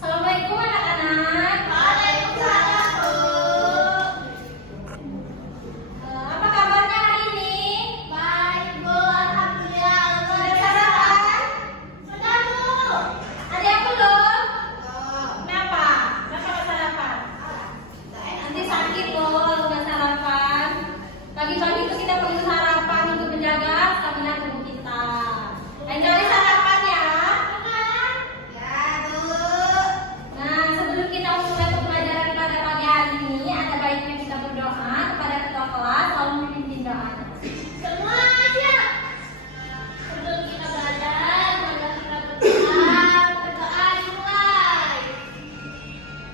Assalamualaikum anak-anak. Waalaikumsalam, Bu. Apa kabarnya hari ini? Baik, Bu. Alhamdulillah. Sudah sarapan? Sudah, Bu. Ada yang belum? Oh. Kenapa? Kenapa nggak sarapan? Nanti sakit loh kalau nggak sarapan. Pagi-pagi itu kita perlu sarapan untuk menjaga stamina tubuh kita. Lain kali sarapan ya. Ya, Bu. Nah, sebelum kita mulai pembelajaran pada pagi hari ini, ada baiknya kita berdoa kepada ketua kelas lalu memimpin doa. Semua siap. Sebelum kita belajar, mari kita berdoa. Berdoa dimulai.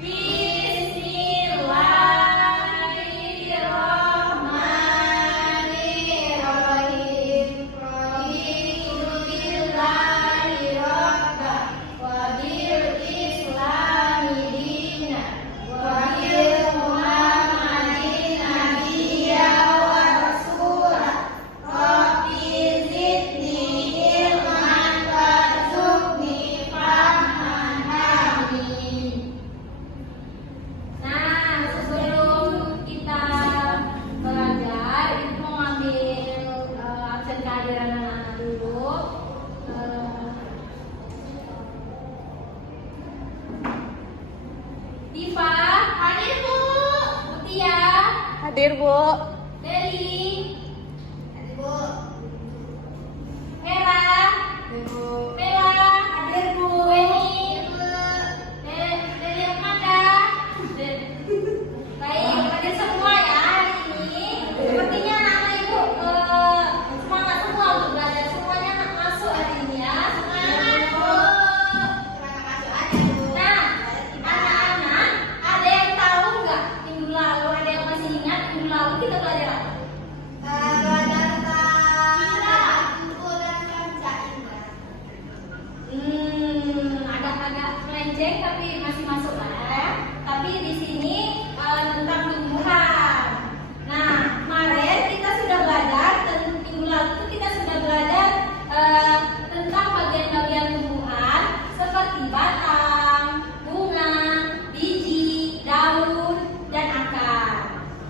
Bismillahirrahmanirrahim. Raditu billahi rabba wa bil islami dina wa bil Muhammadin nabiyya wa rasula. Rabbi zidni ilman warzuqni fahman. Amin. Nah, sebelum kita belajar, itu mau ambil absen kehadiran anak-anak dulu. Diva, Hadir, Bu. Mutia, Hadir, Bu. Deli, Hadir, Bu. Hera, Ibu. Bella, hadir Bu, Weni, Deli Amanda. Baik, hadir semua ya hari ini. Sepertinya anak-anak ibu semangat semua untuk belajar. Semuanya masuk hari ini ya. Semangat, Bu. Semangat masuk aja, Bu. Nah, anak-anak, ada yang tahu nggak minggu lalu? Ada yang masih ingat minggu lalu kita belajar apa? Belajar tentang buku dan baca indah. Agak-agak melenceng tapi masih masuk lah ya. Tapi di sini tentang tumbuhan. Nah, kemarin kita sudah belajar minggu lalu itu kita sudah belajar tentang bagian-bagian tumbuhan seperti batang, bunga, biji, daun, dan akar.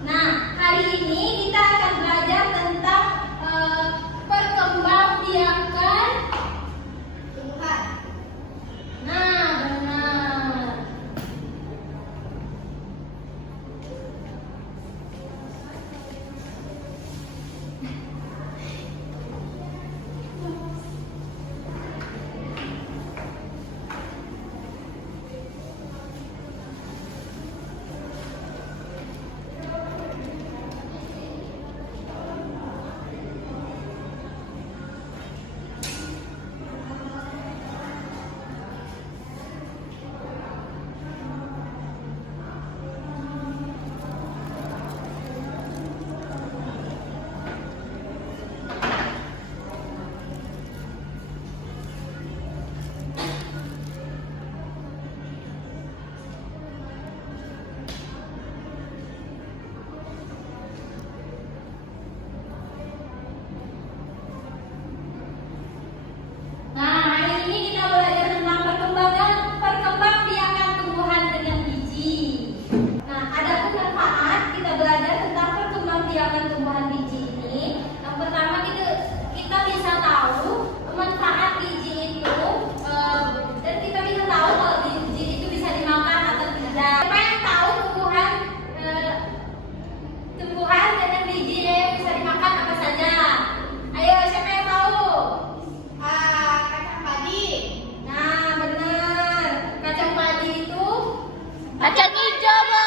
Nah, hari ini kita akan belajar tentang perkembangbiakan. Tumbuhan. Nah, benar. Nah, hari ini kita belajar tentang perkembangbiakan tumbuhan dengan biji. Nah, adapun manfaat kita belajar tentang perkembangbiakan tumbuhan biji ini. Yang pertama kita bisa tahu manfaat biji itu dan kita bisa tahu kalau biji itu bisa dimakan atau tidak. Siapa yang tahu tumbuhan dengan biji yang bisa dimakan apa saja? Ayo, siapa yang tahu? Kacang padi. Nah, benar. Kacang padi itu Kacang hijau, Bu.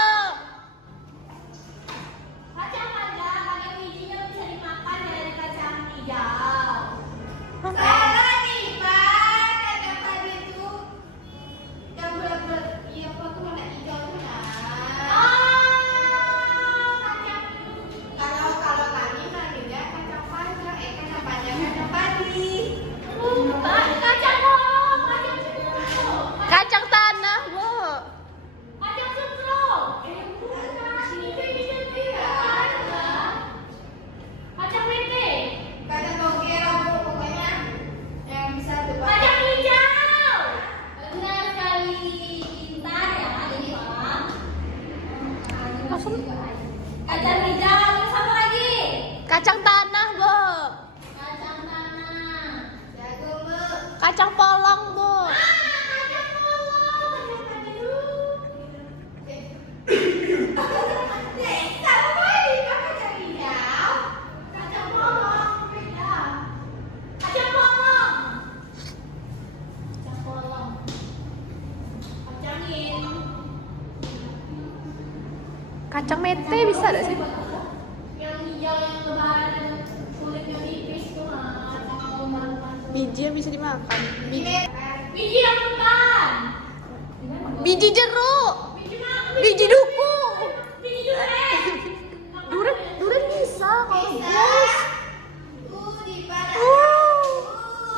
kacang padi bagian bijinya bisa dimakan dari kacang hijau. Salah nih, Pak. Kacang padi itu yang bulat-bulat. Iya, apa tuh warna hijau tuh, nah. Kacang. Kalau tadi manggilnya kacang panjang, kacang panjang, kacang padi. Kacang bolong, kacang sutro. Kacang tanah, Bu. Kacang sutro. Kacang mete. Kacang togero, Bu, pokoknya yang bisa dibuat. Kacang hijau. Benar sekali. Langsung. Kacang hijau, terus apa lagi? Kacang tanah, Bu. Kacang tanah. Jagung, Bu. Kacang polong, Bu. Kacang polong. Sama lagi, kacang hijau. Kacang polong, beda. Kacang polong. Kacang polong. Kacangin. Kacang mete bisa gak sih? Yang hijau yang lebaran kulitnya tipis tuh Biji yang bisa dimakan. Biji yang bukan. Biji jeruk. Biji mana? Biji duku. Biji durian. Durian bisa kalau Bisa. rebus. Di pada.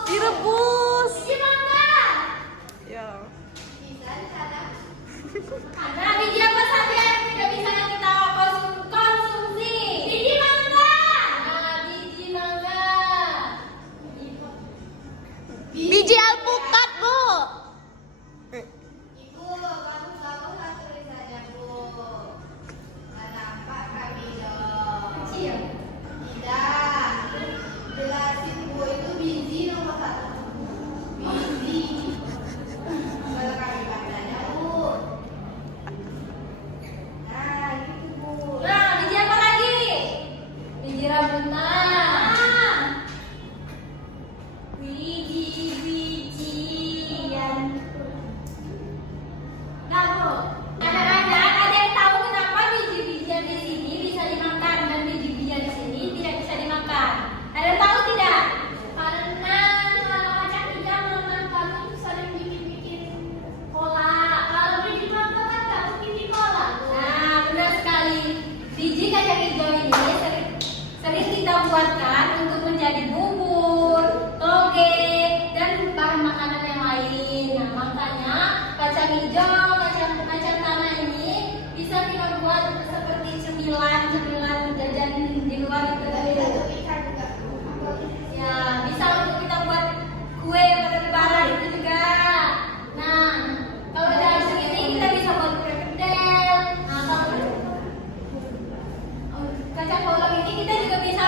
Direbus. Biji mangga. Ya. Bisa di sana. Ada biji apa saja yang tidak bisa kita konsumsi? Biji mangga. Nah, biji mangga. Biji alpukat, Bu. Ibu, bagus-bagus lah tulisannya, Bu. Nggak nampak kami dong. Kecil. Tidak. Jelasin, Bu, itu biji nomor 1. Biji. Kalau kami bacanya, Bu. Nah, gitu, Bu. Nah, biji apa lagi? Biji rambutan. Biji-bijian. Nah, Bu. Kadang-kadang ada yang tahu kenapa biji-bijian di sini bisa dimakan dan biji-bijian di sini tidak bisa dimakan. Ada yang tahu tidak? Karena kalau kacang hijau memang kami sering bikin-bikin pola. Kalau biji mangga kan nggak mungkin di pola. Nah, benar sekali. Biji kacang hijau ini sering kita buatkan untuk menjadi bubur, toge, dan bahan makanan yang lain. Nah, makanya kacang hijau, kacang tanah ini bisa kita buat seperti cemilan jajan di luar itu. Satu ikan juga. Ya, bisa untuk kita buat kue pada lebaran itu juga. Nah, kalau dalam segini kita bisa buat kue kedel. Nah, kalau kacang polong ini kita juga bisa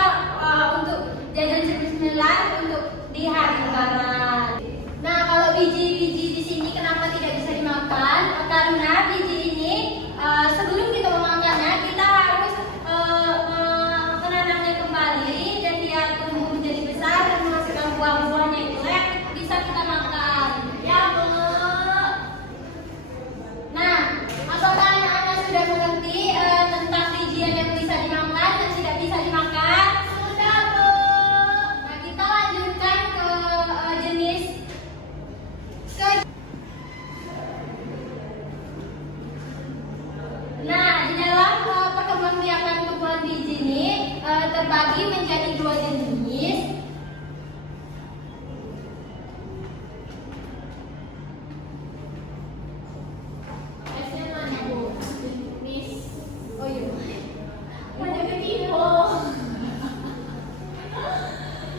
untuk jajan cemilan untuk di hari lebaran. Nah, kalau biji-biji di sini kenapa tidak bisa dimakan? Karena biji ini sebelum kita memakannya kita harus menanamnya kembali dan dia tumbuh menjadi besar dan menghasilkan buah-buahnya itu yang bisa kita makan. Ya, Bu. Nah, apakah anak-anak sudah mengerti tentang bijian yang bisa dimakan dan tidak bisa dimakan? Sudah, Bu. Nah, kita lanjutkan ke jenis Nah, di dalam perkembangbiakan tumbuhan biji ini terbagi menjadi 2 jenis. Esnya mana, Bu? Jenis. Oh iya. Menjadi tipe.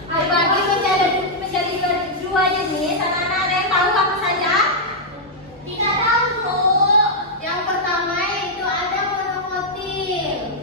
Terbagi menjadi 2 jenis. Anak-anak ada yang tahu apa saja? Tidak tahu, Bu. Yang pertama yaitu ada monokotil.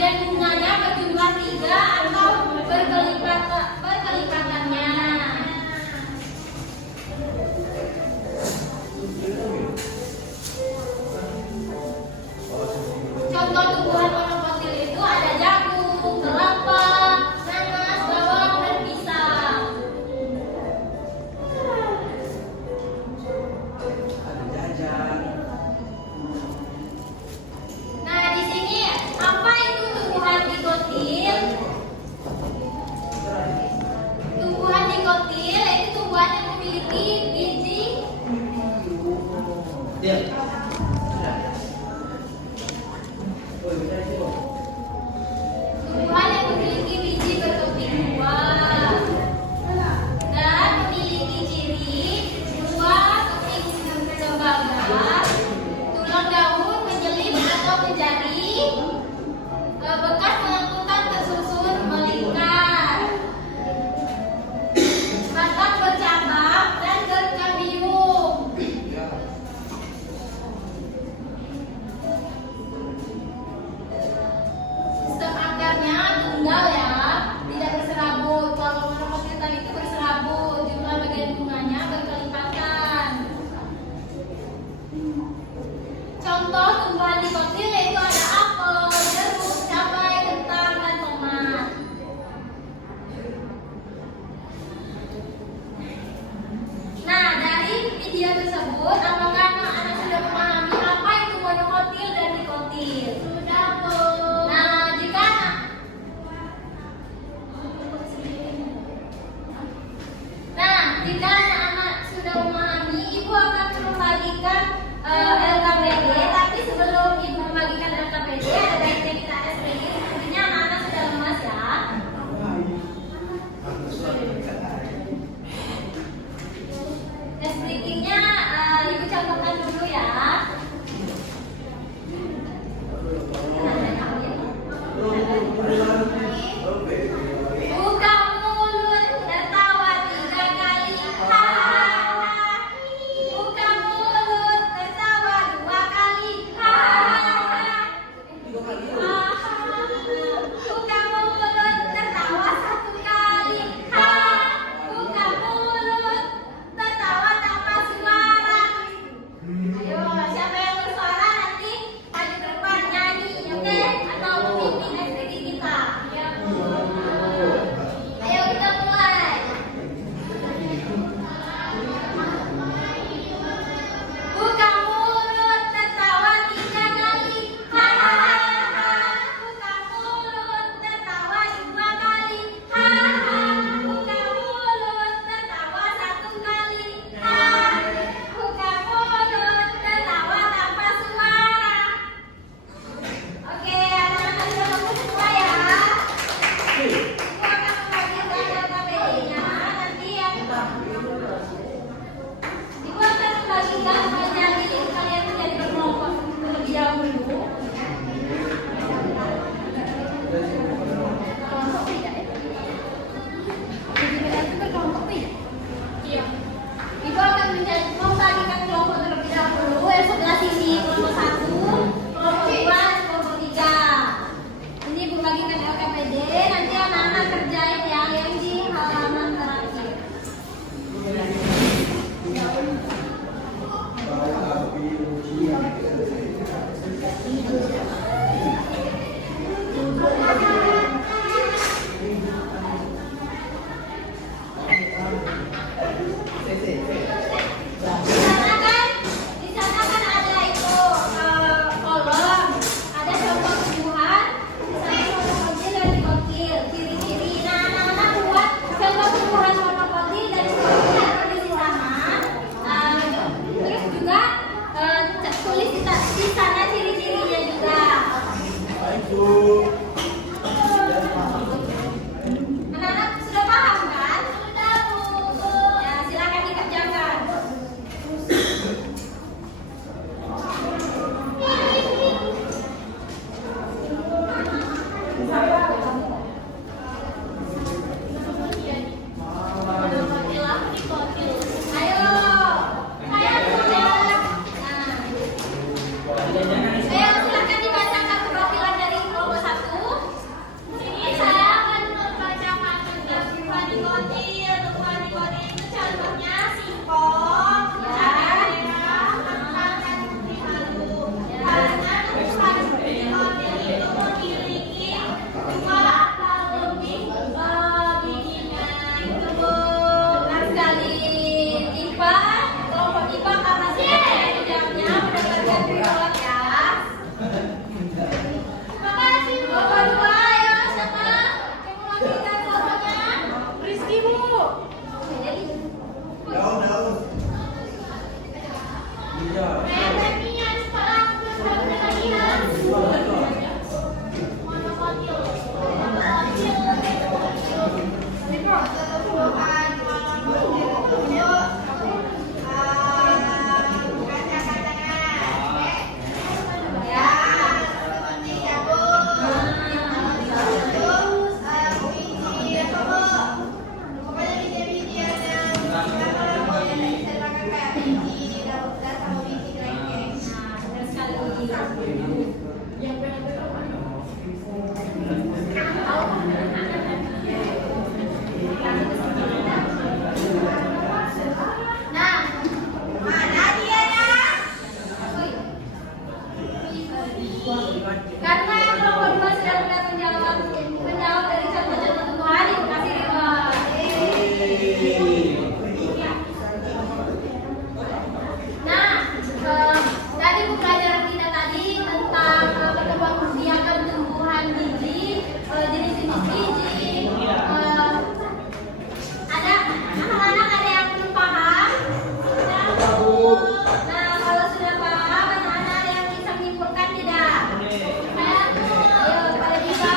Kemudian bunganya berjumlah 3 atau berkelipatannya. Contoh tumbuhan monokotil itu ada jagung, kelapa, nanas, bawang, dan pisang. Nah, di sini apa itu tumbuhan dikotil? Tumbuhan dikotil yaitu tumbuhan yang memiliki biji Karena kelompok 2 sudah benar menjawab dari contoh-contoh tumbuhan. Ibu kasih reward. Nah, tadi pelajaran kita tadi tentang perkembangbiakan tumbuhan biji, jenis-jenis biji. Ada anak-anak ada yang belum paham? Nah, kalau sudah paham, anak-anak ada yang bisa menyimpulkan tidak? Ayo, pada bisa?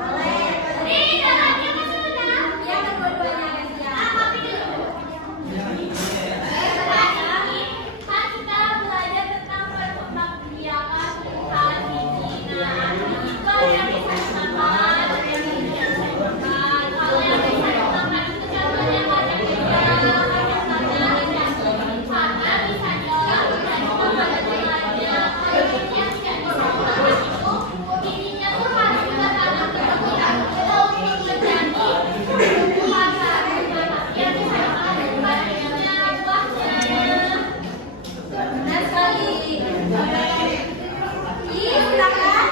Boleh. Ya, kedua-duanya kan siap. Benar sekali. Iya, silakan.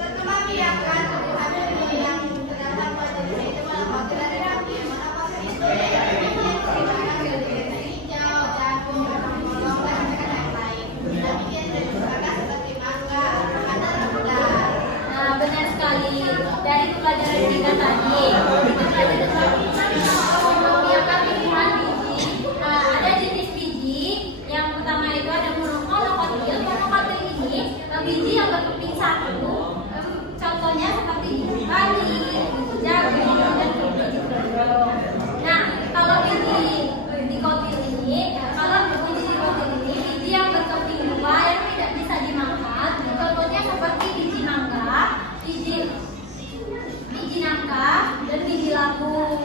Perkembangbiakan tumbuhan biji yang terdapat pada jenis itu melakukan terapi yang hijau, jagung, polong, dan yang lain. Demikian dari masyarakat seperti mangga, ada rendah. Nah, benar sekali. Dari pelajaran kita tadi, pembangbiakan tumbuhan biji, ada jenis biji. Yang pertama itu ada monokotil. Monokotil ini biji yang berkeping satu. Contohnya seperti biji padi, biji jagung, dan biji gedong. Nah, kalau biji dikotil ini, biji yang berkeping dua yang tidak bisa dimakan. Contohnya seperti biji mangga, biji nangka, dan biji labu.